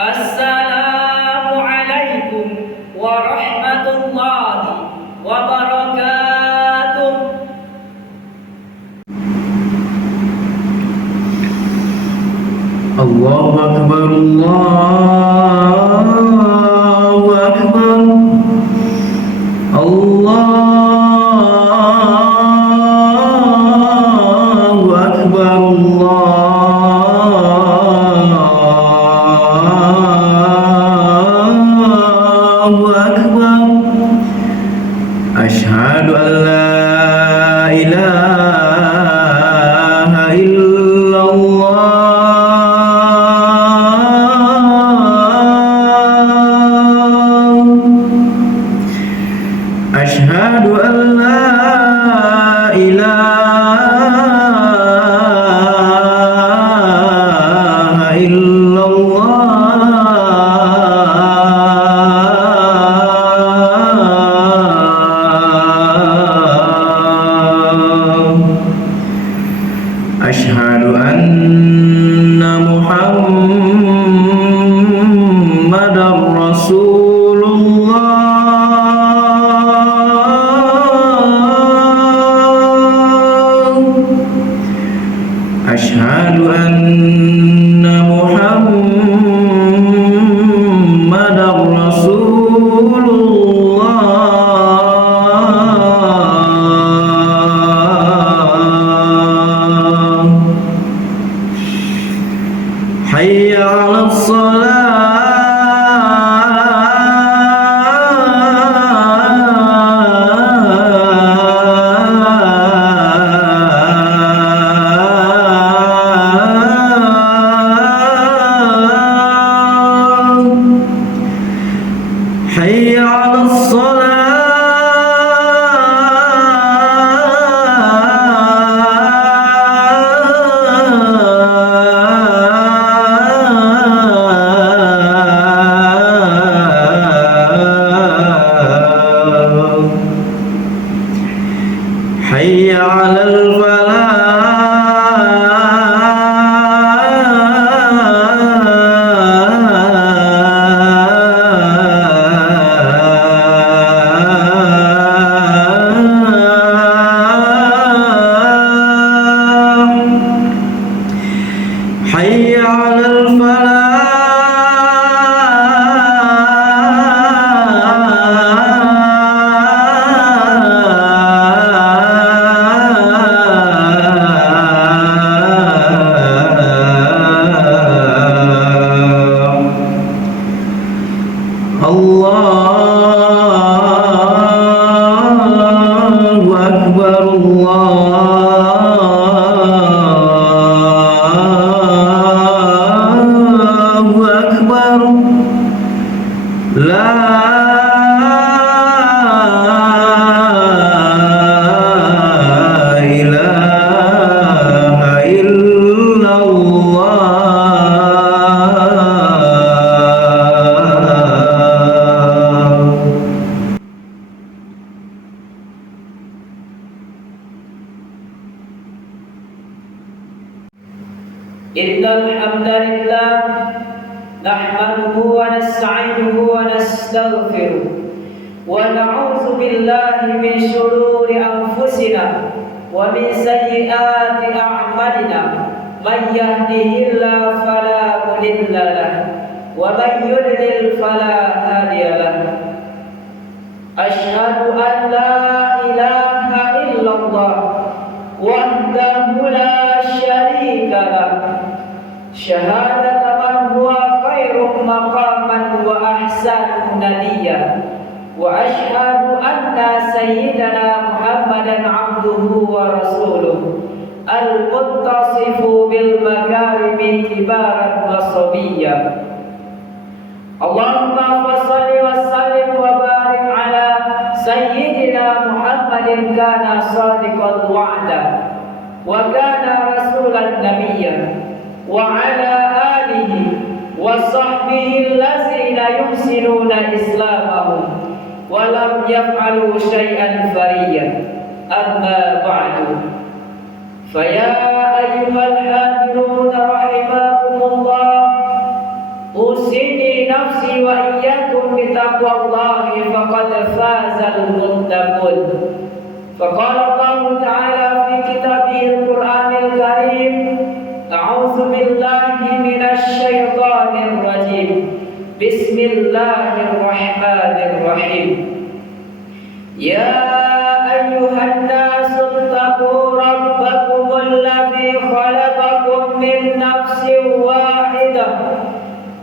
Assalamualaikum warahmatullahi wabarakatuh. Allahu Akbar, Allahu Akbar, Allahu Akbar, Allahu Akbar. Asyhadu an la ilaha illallah. Asyhadu an la ilaha illallah. Asyhadu anna Muhammadar Rasulullah. Asyhadu anna Muhammadar Rasulullah. Hayya 'alas حي على الصلاة حي على حي على الفلاح. الله أكبر، الله أكبر. لا إله إلا الله. Innal hamdalillah nahmaduhu wa nasta'inuhu wa nastaghfiruh wa na'udzu billahi min shururi anfusina wa min sayyiati a'malina. Man yahdihillahu fala mudilla lahu wa man yudlil fala hadiya lahu. Asyhadu an la ilaha illallah wahdahu la syarika lahu, syahadatan man huwa khairum maqaman wa ahsanu nadiya, wa asyhadu anna sayyidana Muhammadan abduhu wa rasuluh al-muttasifu bil makarimi kibaran wa sabiyya. Allahumma fassalli wa sallim wa barik ala sayyidina Muhammadin kana sadiqal wa'da wa kana rasulan nabiyya wa ala alihi wa sahbihi allazina yuhsinuna islamahum wa lam yaf'alu syai'an fariyyan. Amma ba'du. Faya ayyuhal hadirun rahimakumullah, usikum بتقوى الله فقد فاز المتقون. فقال الله تعالى في كتابه القرآن الكريم: أعوذ بالله من الشيطان الرجيم. بسم الله الرحمن الرحيم. يا أيها الناس اتقوا ربكم الذي خلقكم من نفس واحدة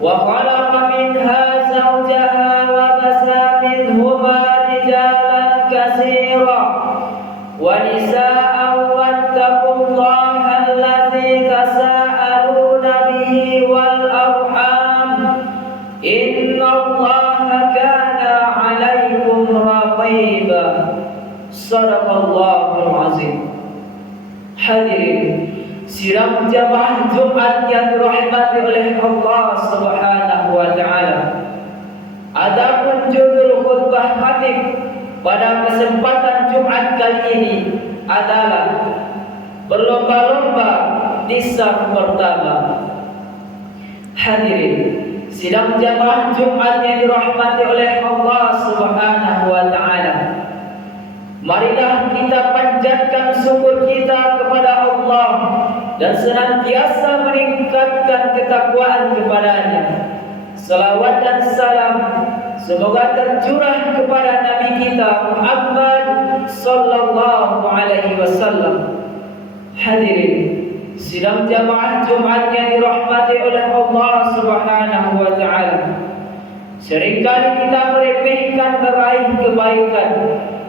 وخلق منها زوجها وبث منهما رجالا كثيرا ونساء واتقوا الله الذي تساءلون به والأرحام إن الله كان عليكم رقيبا. صدق الله العظيم. Hadirin sidang jamaah Jumat yang dirahmati oleh Allah Subhanahu wa taala. Adapun judul khutbah khatib pada kesempatan Jumat kali ini adalah berlomba-lomba di saf pertama. Hadirin sidang jamaah Jumat yang dirahmati oleh Allah Subhanahu wa taala. Marilah kita panjatkan syukur kita kepada Allah dan senantiasa meningkatkan ketakwaan kepada-Nya. Salawat dan salam semoga tercurah kepada Nabi kita Muhammad sallallahu alaihi wasallam. Hadirin sidang jamaah Jumat yang dirahmati oleh Allah Subhanahu wa taala. Seringkali kita meremehkan meraih kebaikan,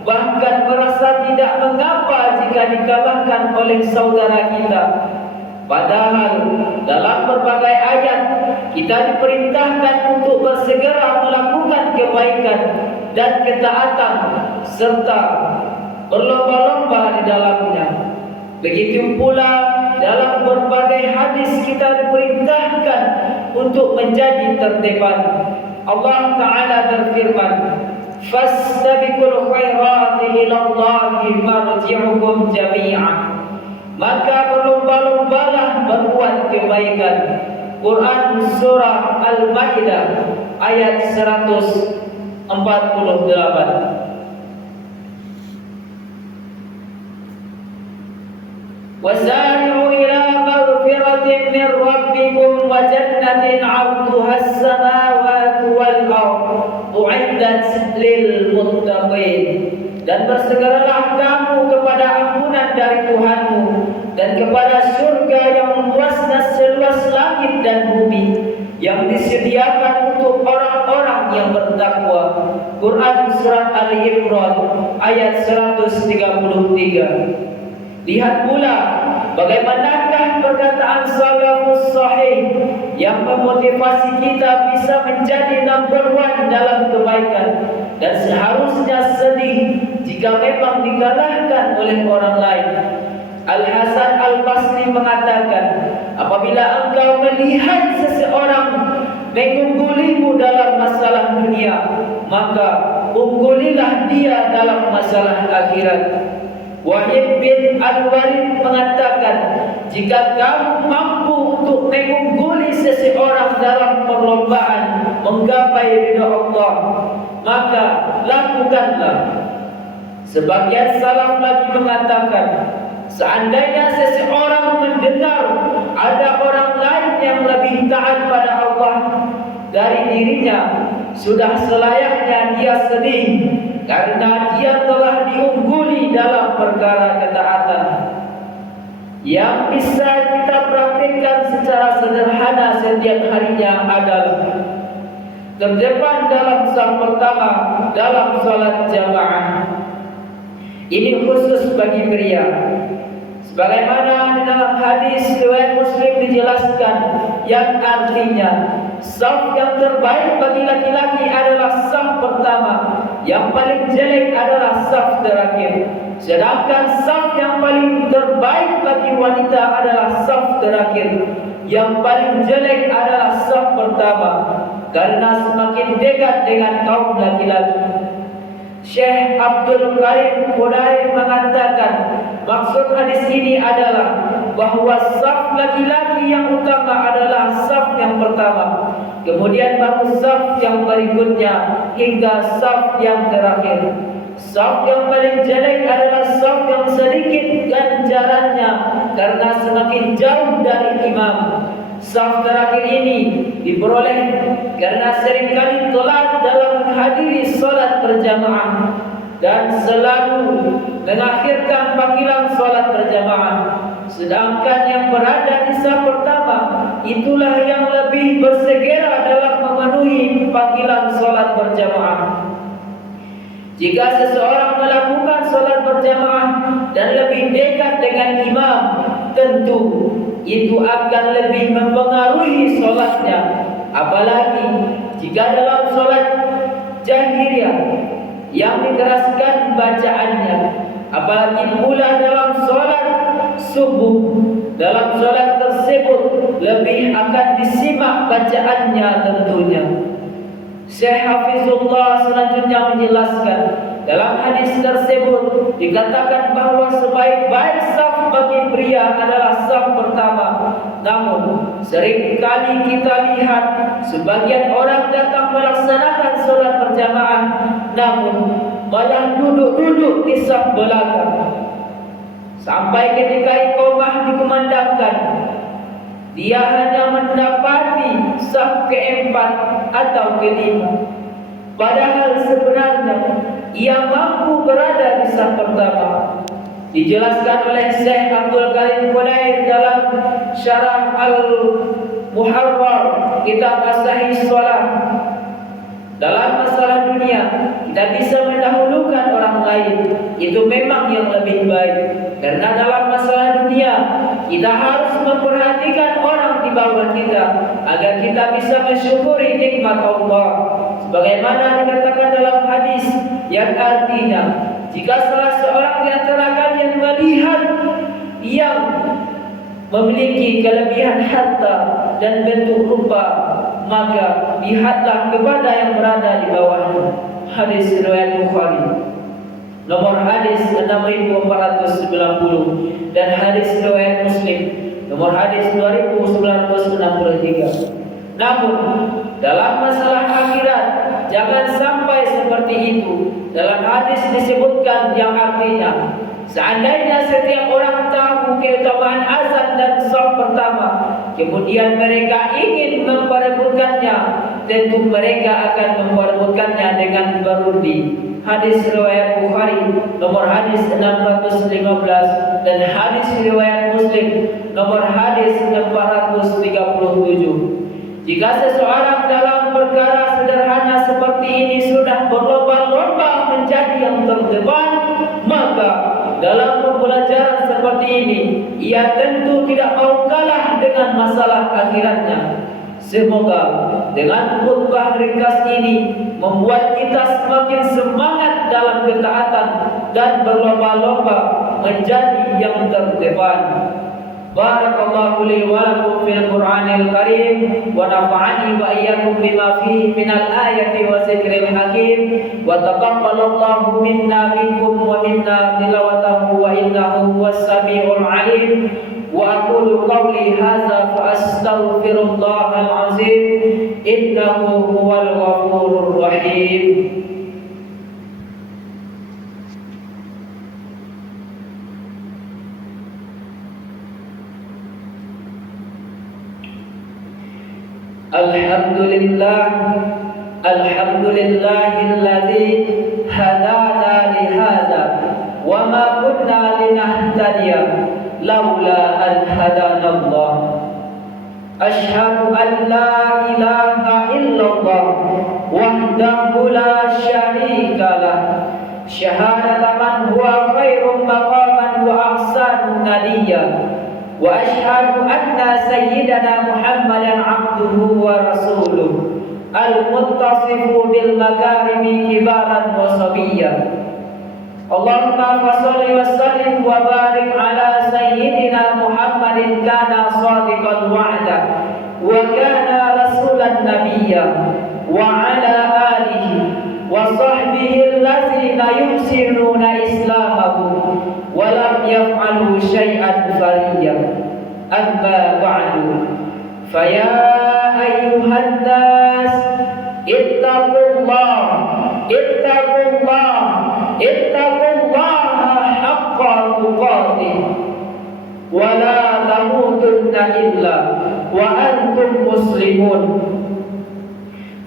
bahkan merasa tidak mengapa jika dikalahkan oleh saudara kita. Padahal dalam berbagai ayat kita diperintahkan untuk bersegera melakukan kebaikan dan ketaatan serta berlomba-lomba di dalamnya. Begitu pula dalam berbagai hadis kita diperintahkan untuk menjadi terdepan. Allah Ta'ala berfirman: fastabiqul khairati ilallahi marji'ukum jami'an. Maka berlomba-lombalah berbuat kebaikan. Quran surah Al-Maidah ayat 148. Wasari'u ila maghfiratin min rabbikum wa jannatin 'arduha as-samawati wal ardh u'iddat lil muttaqin. Dan bersegeralah kamu kepada ampunan dari Tuhanmu dan kepada surga yang luasnya seluas langit dan bumi, yang disediakan untuk orang-orang yang bertakwa. Quran surat Ali Imran ayat 133. Lihat pula bagaimanakah perkataan salafus sahih yang memotivasi kita bisa menjadi number one dalam kebaikan, dan seharusnya sedih jika memang dikalahkan oleh orang lain. Al-Hasan Al-Basri mengatakan, apabila engkau melihat seseorang mengunggulimu dalam masalah dunia, maka unggulilah dia dalam masalah akhirat. Wahid bin Al-Walid mengatakan, jika kamu mampu untuk mengungguli seseorang dalam perlombaan menggapai ridha Allah, maka lakukanlah. Sebagian salaf lagi mengatakan, seandainya seseorang mendengar ada orang lain yang lebih taat pada Allah dari dirinya, sudah selayaknya dia sedih karena dia telah diungguli dalam perkara ketaatan. Yang bisa kita praktikkan secara sederhana setiap harinya adalah terdepan dalam saf pertama dalam salat jamaah. Ini khusus bagi pria. Sebagaimana di dalam hadis riwayat Muslim dijelaskan, yang artinya saf yang terbaik bagi laki-laki adalah saf pertama, yang paling jelek adalah saf terakhir. Sedangkan saf yang paling terbaik bagi wanita adalah saf terakhir, yang paling jelek adalah saf pertama, karena semakin dekat dengan kaum laki-laki. Syekh Abdul Karim Qudair mengatakan, maksud hadis ini adalah bahwa saf laki-laki yang utama adalah saf yang pertama, kemudian baru saf yang berikutnya hingga saf yang terakhir. Saf yang paling jelek adalah saf yang sedikit ganjarannya karena semakin jauh dari imam. Saf terakhir ini diperoleh karena seringkali telat dalam menghadiri solat berjamaah dan selalu mengakhirkan panggilan solat berjamaah. Sedangkan yang berada di saf pertama itulah yang lebih bersegera dalam memenuhi panggilan solat berjamaah. Jika seseorang melakukan solat berjamaah dan lebih dekat dengan imam, tentu itu akan lebih mempengaruhi solatnya. Apalagi jika dalam solat jahriyah yang dikeraskan bacaannya, apalagi pula dalam solat subuh, dalam solat tersebut lebih akan disimak bacaannya tentunya. Syekh Hafizullah selanjutnya menjelaskan, dalam hadis tersebut dikatakan bahawa sebaik-baik saf bagi pria adalah saf pertama. Namun seringkali kita lihat sebagian orang datang melaksanakan solat berjamaah namun malah duduk-duduk di saf belakang. Sampai ketika iqamah dikumandangkan, dia hanya mendapati saf keempat atau kelima. Padahal sebenarnya ia mampu berada di saf pertama. Dijelaskan oleh Syekh Abdul Karim Qudair dalam Syarah Al-Muharrar kitab As-Sahih Shalah. Dalam masalah dunia, kita bisa mendahulukan orang lain. Itu memang yang lebih baik. Karena dalam masalah dunia, kita harus memperhatikan orang di bawah kita agar kita bisa mensyukuri nikmat Allah. Sebagaimana dikatakan dalam hadis yang artinya, jika salah seorang di antara kalian melihat yang memiliki kelebihan harta dan bentuk rupa, maka lihatlah kepada yang berada di bawahnya. Hadis riwayat Bukhari. Nomor hadis 6490 dan hadis riwayat Muslim nomor hadis 2963. Namun dalam masalah akhirat jangan sampai seperti itu. Dalam hadis disebutkan yang artinya, seandainya setiap orang tahu keutamaan azan dan shaf pertama, kemudian mereka ingin memperebutkannya, tentu mereka akan memperebutkannya dengan berundi. Hadis riwayat Bukhari nomor hadis 615 dan hadis riwayat Muslim nomor hadis 437. Jika seseorang dalam perkara sederhana seperti ini sudah berlomba-lomba menjadi yang terdepan, maka dalam pembelajaran seperti ini ia tentu tidak mau kalah dengan masalah akhiratnya. Semoga dengan khutbah ringkas ini membuat kita semakin semangat dalam ketaatan dan berlomba-lomba menjadi yang terdepan. Barakallahu li wa lakum fil Qur'anil Karim wa nafa'ani wa iyyakum bima fihi minal ayati wa zikril hakim wa taqabbalallahu minna minkum wa minna tilawatahu wa innahu huwas samiul alim. Wa aqulu qawli hadza fa astaghfirullahal azim innahu huwal ghafurur rahim. Alhamdulillahilladzi hadana li hadza wa ma kunna linahtadiya laula an hadanallah. Asyhadu an la ilaha illallah wahdahu la syarika lah, syahadatan man huwa khairum maqaman wa ahsanu nadiya. Wa asyhadu anna sayyidana Muhammadan abduhu wa rasuluh al-muttasifu bil makarimi kibaran wa sabiyya. Allahumma fasholli wa sallim wa barik ala sayyidina Muhammadin kana shadiqal wa'da wa kana rasulan nabiyya wa ala alihi wa sahbihi allazina yuhsinuna islamahu wa lam yaf'alu syai'an fariyya. أما بعد فيا أيها الناس اتقوا الله اتقوا الله اتقوا الله حق تقاته ولا تموتن إلا وأنتم مسلمون.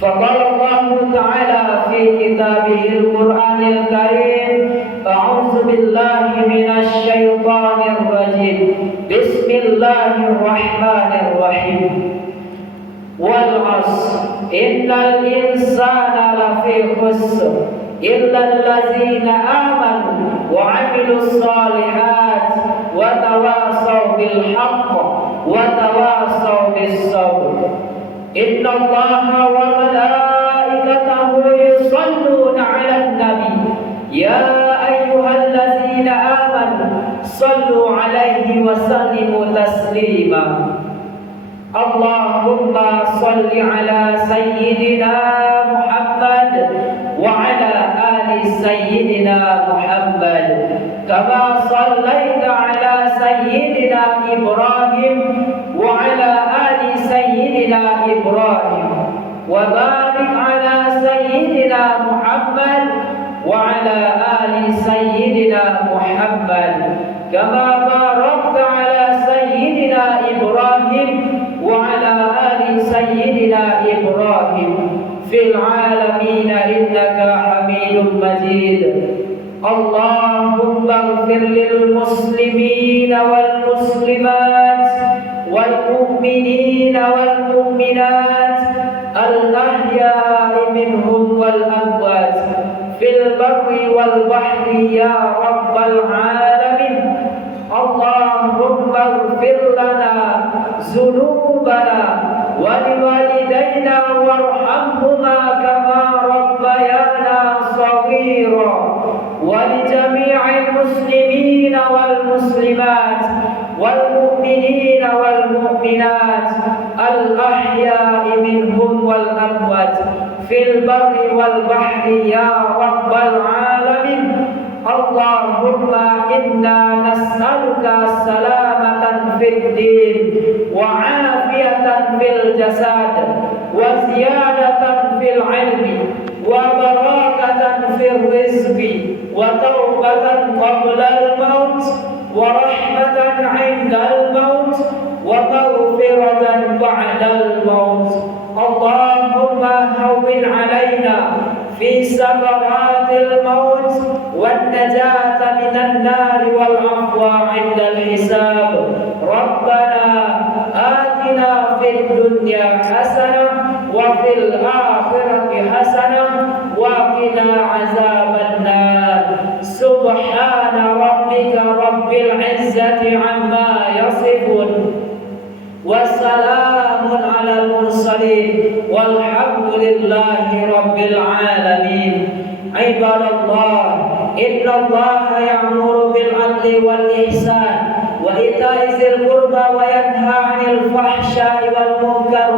فقال الله تعالى في كتابه القرآن الكريم أعوذ بالله من الشيطان الرجيم بسم الله الرحمن الرحيم والعصر إن الإنسان لفي خسر إلا الذين آمنوا وعملوا الصالحات وتواصوا بالحق وتواصوا بالصبر. إن الله وملائكته يصلون على النبي يا أيها الذين آمنوا صلوا عليه وسلموا تسليما. اللهم صل على سيدنا محمد وعلى آل سيدنا محمد كما صليت على سيدنا إبراهيم وعلى آل سيدنا إبراهيم وبارك على سيدنا محمد وعلى آل سيدنا محمد كما باركت على سيدنا إبراهيم وعلى آل سيدنا إبراهيم في العالمين إنك حميد مجيد. اللهم اغفر للمسلمين والمسلمات والمؤمنين والمؤمنات الأحياء منهم والأموات في البر والبحر يا رب العالمين. اللهم اغفر لنا ذنوبنا ولوالدينا وارحمهما كما ربيانا صغيرا ولجميع المسلمين والمسلمات والمؤمنين والمؤمنات الأحياء منهم والأموات في البر والبحر يا رب العالمين. اللهم إنا نسألك سلامة في الدين وعافية في الجسد وزيادة في العلم وبركة في الرزق وتوبة قبل الموت ورحمة عند الموت ومغفرة بعد الموت. اللهم هون علينا في سكرات الموت والنجاة من النار والعفو عند الحساب. ربنا آتنا في الدنيا حسنة وفي الآخرة حسنة وقنا عذاب النار. سبحان ربك رب العزة عما يصفون وسلام على المرسلين والحمد لله رب العالمين. عباد الله إن الله يأمر بالعدل والإحسان وإيتاء ذي القربى وينهى عن الفحشاء والمنكر